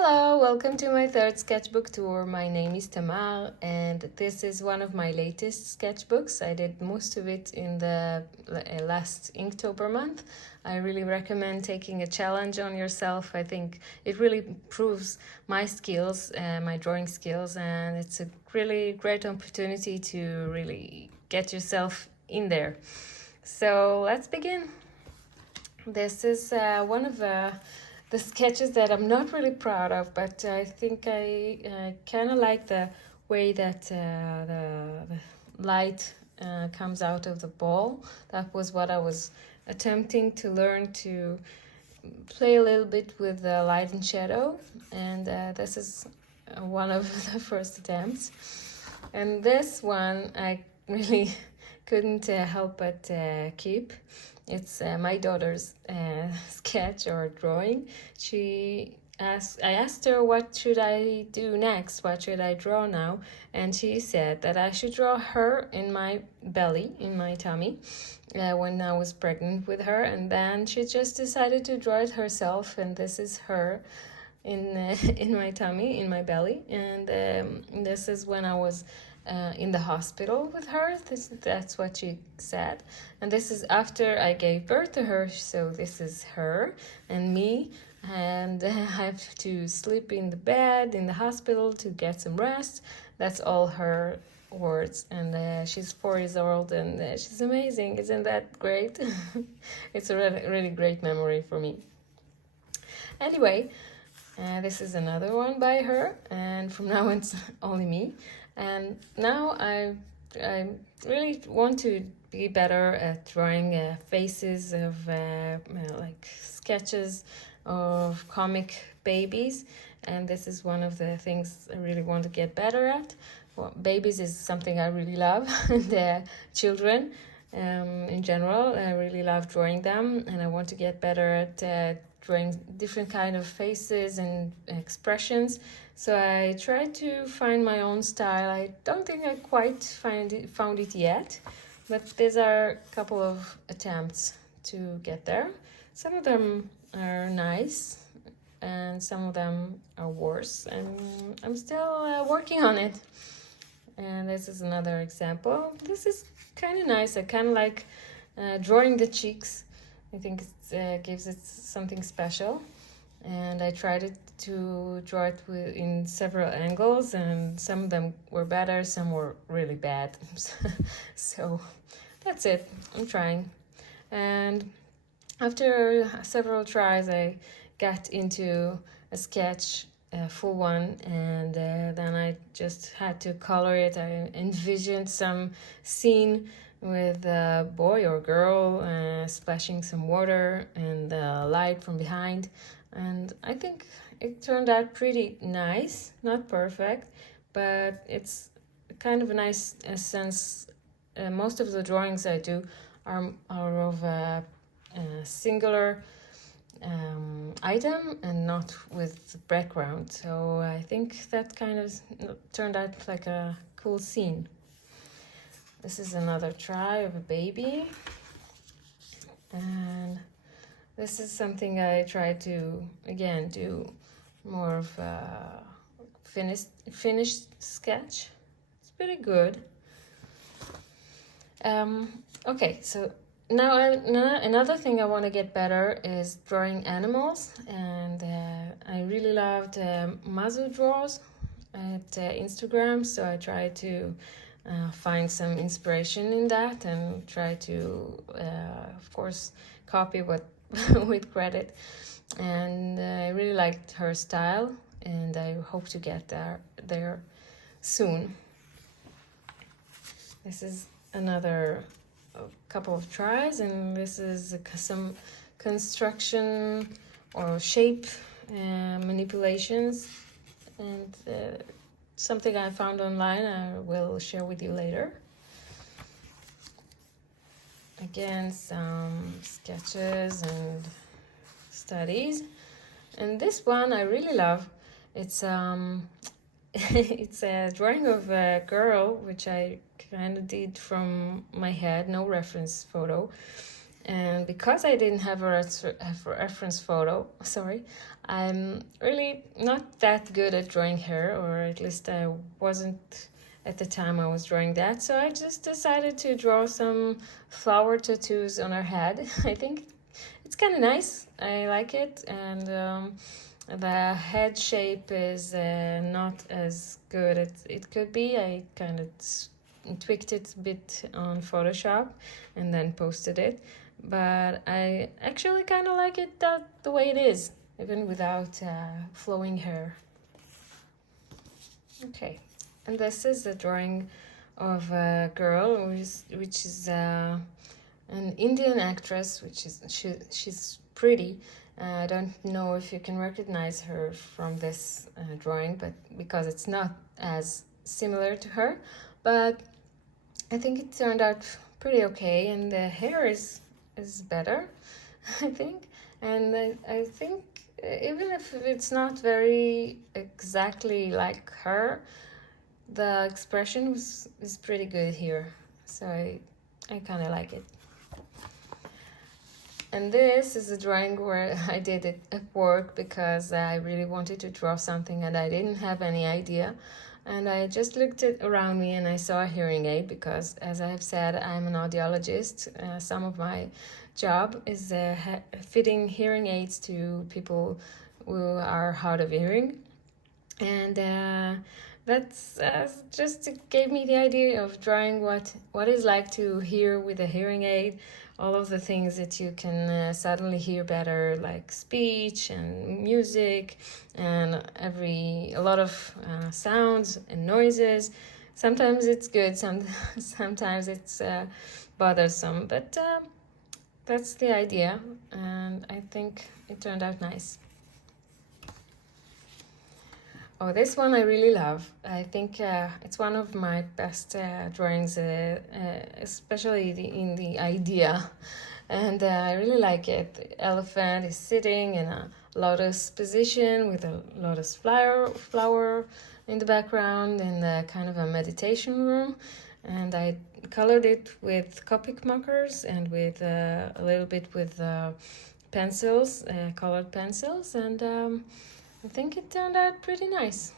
Hello, welcome to my third sketchbook tour. My name is Tamar, and this is one of my latest sketchbooks. I did most of it in the last Inktober month. I really recommend taking a challenge on yourself. I think it really improves my skills, my drawing skills, and it's a really great opportunity to really get yourself in there. So let's begin. This is one of the sketches that I'm not really proud of, but I think I kind of like the way that the light comes out of the ball. That was what I was attempting to learn to play a little bit with the light and shadow, and this is one of the first attempts. And this one I really couldn't help but keep. It's my daughter's sketch or drawing. I asked her what should I do next, what should I draw now, and she said that I should draw her in my belly, in my tummy, when I was pregnant with her, and then she just decided to draw it herself, and this is her in my tummy, in my belly, and this is when I was in the hospital with her. That's what she said, and this is after I gave birth to her. So this is her and me, and I have to sleep in the bed in the hospital to get some rest. That's all her words, and she's 4 years old, and she's amazing. Isn't that great? It's a really great memory for me. Anyway, this is another one by her, and from now it's only me. And now I really want to be better at drawing faces of like sketches of comic babies, and this is one of the things I really want to get better at. Well, babies is something I really love, and children in general. I really love drawing them, and I want to get better at drawing different kind of faces and expressions. So I tried to find my own style. I don't think I quite found it yet, but these are a couple of attempts to get there. Some of them are nice, and some of them are worse, and I'm still working on it. And this is another example. This is kind of nice. I kind of like drawing the cheeks. I think it gives it something special. And I tried to draw it in several angles, and some of them were better, some were really bad. So that's it. I'm trying. And after several tries, I got into a sketch, a full one, and then I just had to color it. I envisioned some scene with a boy or girl splashing some water and light from behind, and I think it turned out pretty nice. Not perfect, but it's kind of a nice sense. Most of the drawings I do are of a singular item and not with background, so I think that kind of turned out like a cool scene. This is another try of a baby, and this is something I try to again do more of a finished sketch. It's pretty good. Okay, so now another thing I want to get better is drawing animals, and I really loved Mazu draws at Instagram, so I try to find some inspiration in that and try to, of course, copy what with credit. And I really liked her style, and I hope to get there soon. This is another couple of tries, and this is some construction or shape manipulations, and something I found online I will share with you later. Again, some sketches and studies, and this one I really love. It's it's a drawing of a girl, which I kind of did from my head, no reference photo, And because I didn't have a reference photo, sorry, I'm really not that good at drawing hair, or at least I wasn't at the time I was drawing that. So I just decided to draw some flower tattoos on her head. I think it's kind of nice. I like it. And the head shape is not as good as it could be. I kind of tweaked it a bit on Photoshop and then posted it. But I actually kind of like it the way it is, even without flowing hair. Okay, and this is a drawing of a girl which is an Indian actress, which is she's pretty. I don't know if you can recognize her from this drawing, but because it's not as similar to her, but I think it turned out pretty okay, and the hair is better, I think. And I think even if it's not very exactly like her, the expression is pretty good here. So I kind of like it. And this is a drawing where I did it at work because I really wanted to draw something and I didn't have any idea. And I just looked around me and I saw a hearing aid because, as I have said, I'm an audiologist. Some of my job is fitting hearing aids to people who are hard of hearing. And that's just gave me the idea of drawing what it's like to hear with a hearing aid, all of the things that you can suddenly hear better, like speech and music and a lot of sounds and noises. Sometimes it's good, sometimes it's bothersome, but that's the idea, and I think it turned out nice. Oh, this one I really love. I think it's one of my best drawings, especially in the idea. And I really like it. The elephant is sitting in a lotus position with a lotus flower in the background in the kind of a meditation room. And I colored it with Copic markers and with a little bit with pencils, colored pencils. And I think it turned out pretty nice.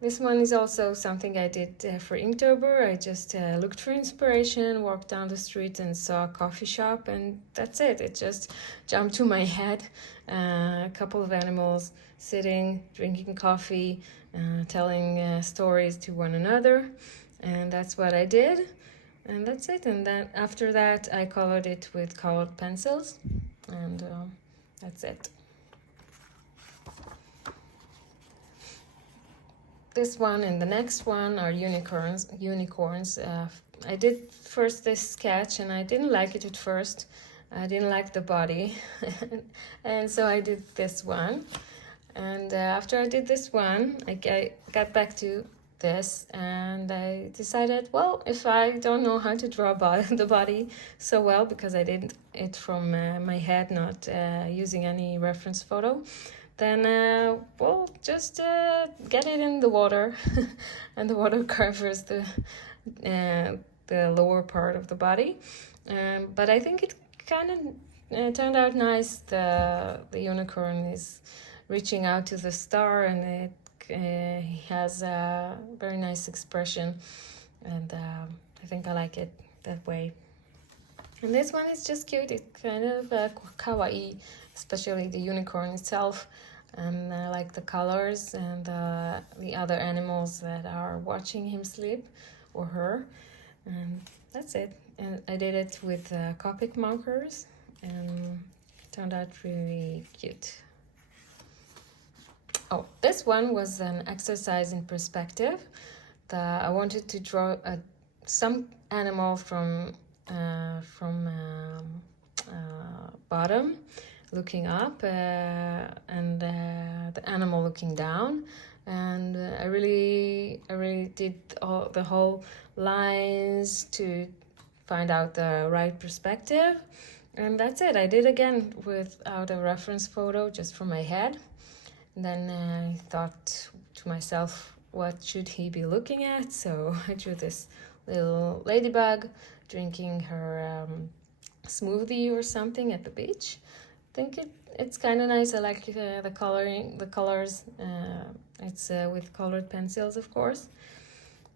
This one is also something I did for Inktober. I just looked for inspiration, walked down the street and saw a coffee shop, and that's it. It just jumped to my head. A couple of animals sitting, drinking coffee, telling stories to one another, and that's what I did. And that's it. And then after that, I colored it with colored pencils. And that's it. This one and the next one are unicorns. I did first this sketch and I didn't like it at first. I didn't like the body. And so I did this one. And after I did this one, I got back to this and I decided, well, if I don't know how to draw the body so well, because I did it from my head, not using any reference photo, then well, just get it in the water and the water covers the lower part of the body. But I think it kind of turned out nice. The unicorn is reaching out to the star and it has a very nice expression, and I think I like it that way. And this one is just cute. It's kind of kawaii, especially the unicorn itself, and I like the colors and the other animals that are watching him sleep, or her, and that's it. And I did it with Copic markers and it turned out really cute. Oh, this one was an exercise in perspective. I wanted to draw some animal from bottom, looking up, and the animal looking down. And I really did the whole lines to find out the right perspective. And that's it. I did again without a reference photo, just from my head. And then I thought to myself, what should he be looking at? So I drew this little ladybug drinking her smoothie or something at the beach. I think it's kind of nice. I like the colors. It's with colored pencils, of course.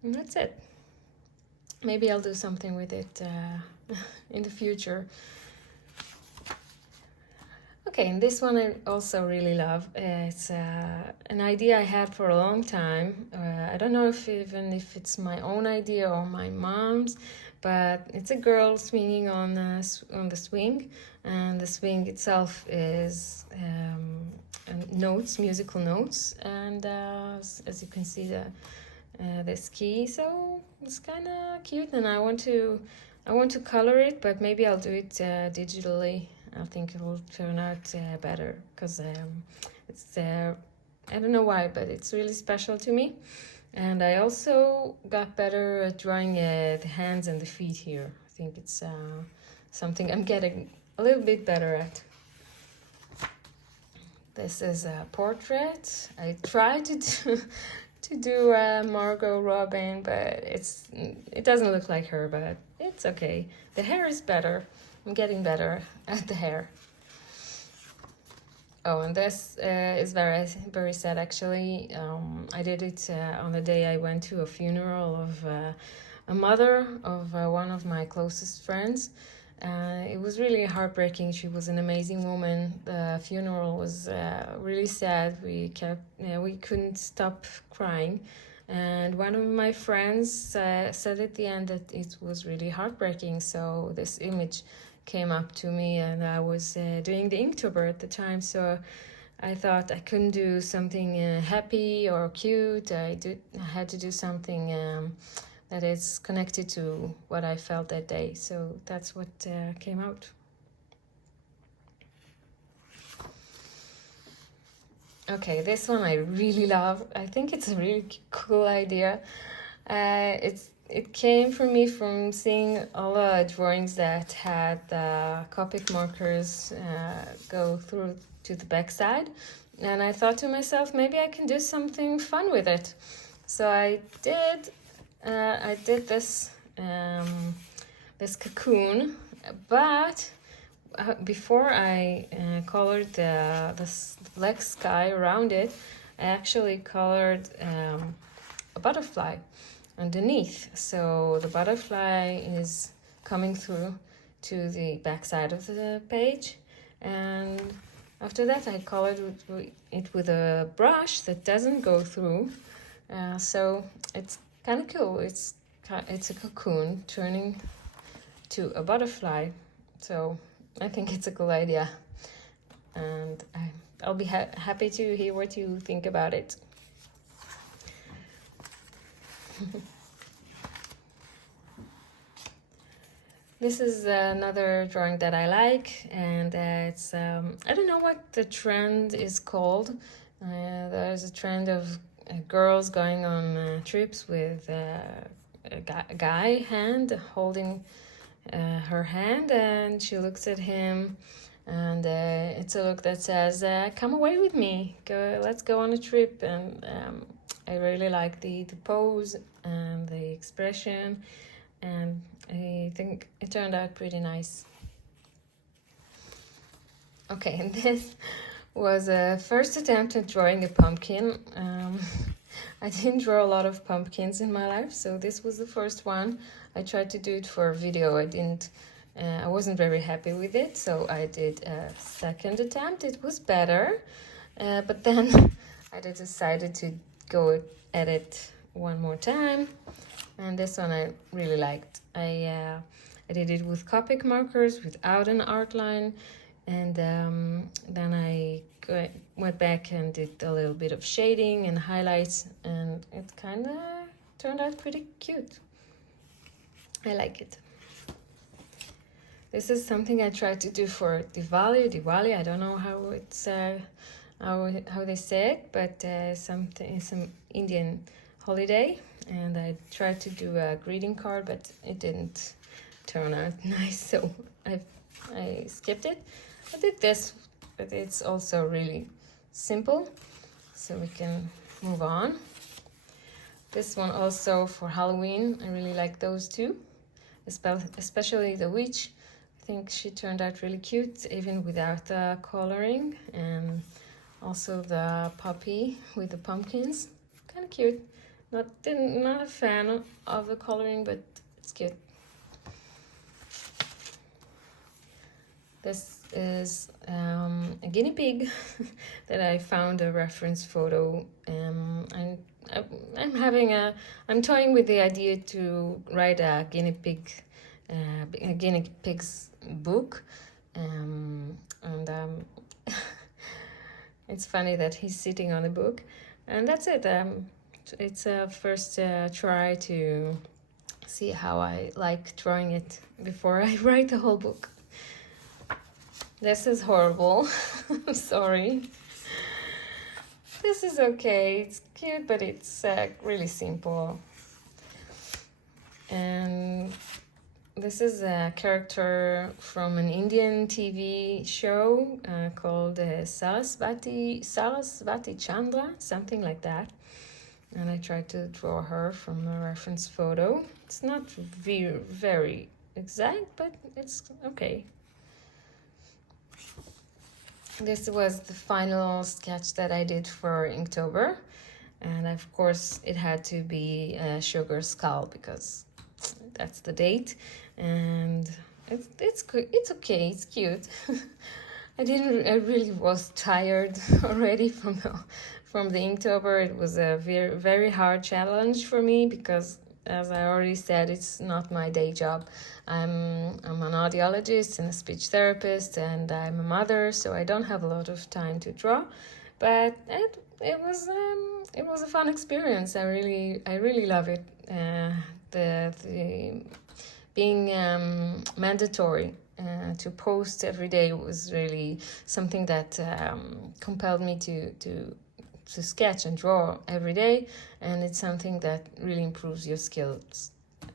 And that's it. Maybe I'll do something with it in the future. Okay, and this one I also really love. It's an idea I had for a long time. I don't know if it's my own idea or my mom's, but it's a girl swinging on the swing, and the swing itself is notes, musical notes, and as you can see the ski. So it's kind of cute, and I want to color it, but maybe I'll do it digitally. I think it will turn out better because it's I don't know why, but it's really special to me. And I also got better at drawing the hands and the feet here. I think it's something I'm getting a little bit better at. This is a portrait. I tried to do Margot Robin, but it doesn't look like her, but it's okay. The hair is better. I'm getting better at the hair. Oh, and this is very, very sad, actually. I did it on the day I went to a funeral of a mother of one of my closest friends. It was really heartbreaking. She was an amazing woman. The funeral was really sad. We couldn't stop crying. And one of my friends said at the end that it was really heartbreaking. So this image came up to me, and I was doing the Inktober at the time, so I thought I couldn't do something happy or cute. I had to do something that is connected to what I felt that day, so that's what came out. Okay, this one I really love. I think it's a really cool idea. It came from me from seeing all the drawings that had the Copic markers go through to the backside, and I thought to myself, maybe I can do something fun with it. So I did this this cocoon, but before I colored the black sky around it, I actually colored a butterfly underneath. So the butterfly is coming through to the back side of the page, and after that I colored it with a brush that doesn't go through. So it's kind of cool. It's a cocoon turning to a butterfly. So I think it's a cool idea, and I'll be happy to hear what you think about it. This is another drawing that I like, and it's I don't know what the trend is called. There's a trend of girls going on trips with a guy hand holding her hand, and she looks at him, and it's a look that says, come away with me, let's go on a trip. And I really like the pose and the expression, and I think it turned out pretty nice. Okay, and this was a first attempt at drawing a pumpkin. I didn't draw a lot of pumpkins in my life, so this was the first one. I tried to do it for a video. I wasn't very happy with it, so I did a second attempt. It was better, but then I decided to go at it one more time, and this one I really liked. I did it with Copic markers without an outline, and then I went back and did a little bit of shading and highlights, and it kind of turned out pretty cute. I like it. This is something I tried to do for Diwali. I don't know how it's how they say it, but some Indian holiday, and I tried to do a greeting card, but it didn't turn out nice, so I skipped it. I did this, but it's also really simple, so we can move on. This one also for Halloween. I really like those two, especially the witch. I think she turned out really cute, even without the coloring. And also the puppy with the pumpkins, kind of cute. Not a fan of the coloring, but it's cute. This is a guinea pig that I found a reference photo. I'm toying with the idea to write a guinea pig's book, and it's funny that he's sitting on a book, and that's it. It's a first try to see how I like drawing it before I write the whole book. This is horrible. I'm sorry. This is okay. It's cute, but it's really simple. And this is a character from an Indian TV show called Sarasvati Chandra, something like that. And I tried to draw her from a reference photo. It's not very exact, but it's okay. This was the final sketch that I did for Inktober, and of course it had to be a sugar skull because that's the date, and it's okay, it's cute. I really was tired already from the Inktober. It was a very hard challenge for me because, as I already said, it's not my day job. I'm an audiologist and a speech therapist, and I'm a mother, so I don't have a lot of time to draw. But it was a fun experience. I really love it. The being mandatory to post every day was really something that compelled me to sketch and draw every day, and it's something that really improves your skills.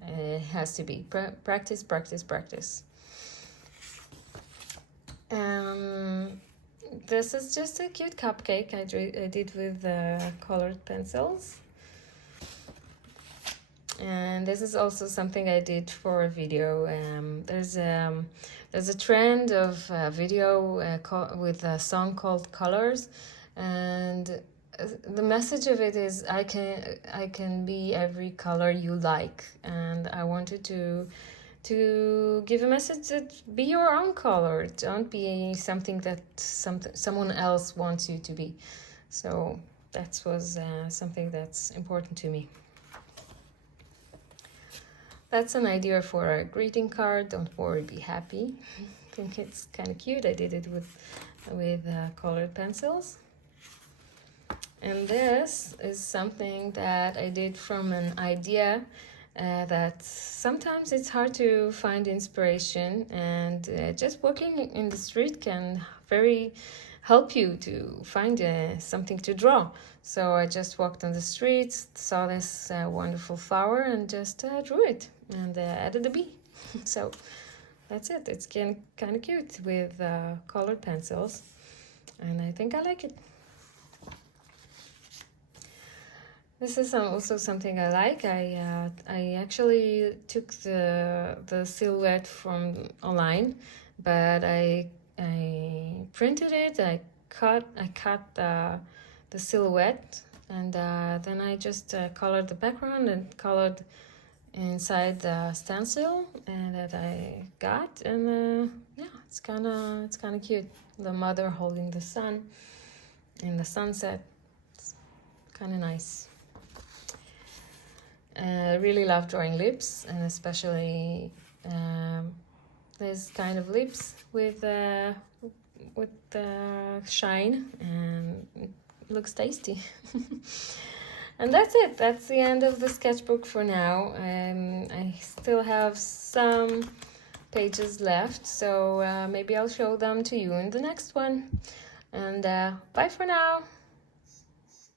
It has to be practice. This is just a cute cupcake I did with colored pencils. And this is also something I did for a video. There's a trend of video with a song called Colors, and the message of it is I can be every color you like, and I wanted to give a message that be your own color. Don't be something that someone else wants you to be. So that was something that's important to me. That's an idea for a greeting card. Don't worry, be happy. I think it's kind of cute. I did it with colored pencils. And this is something that I did from an idea that sometimes it's hard to find inspiration, and just walking in the street can help you to find something to draw. So I just walked on the street, saw this wonderful flower, and just drew it and added a bee. So that's it. It's kind of cute with colored pencils, and I think I like it. This is also something I like. I actually took the silhouette from online, but I printed it. I cut the silhouette, and then I just colored the background and colored inside the stencil that I got, and yeah, it's kind of cute. The mother holding the sun in the sunset. It's kind of nice. I really love drawing lips, and especially this kind of lips with shine, and it looks tasty. And that's it. That's the end of the sketchbook for now. I still have some pages left, so maybe I'll show them to you in the next one. And bye for now.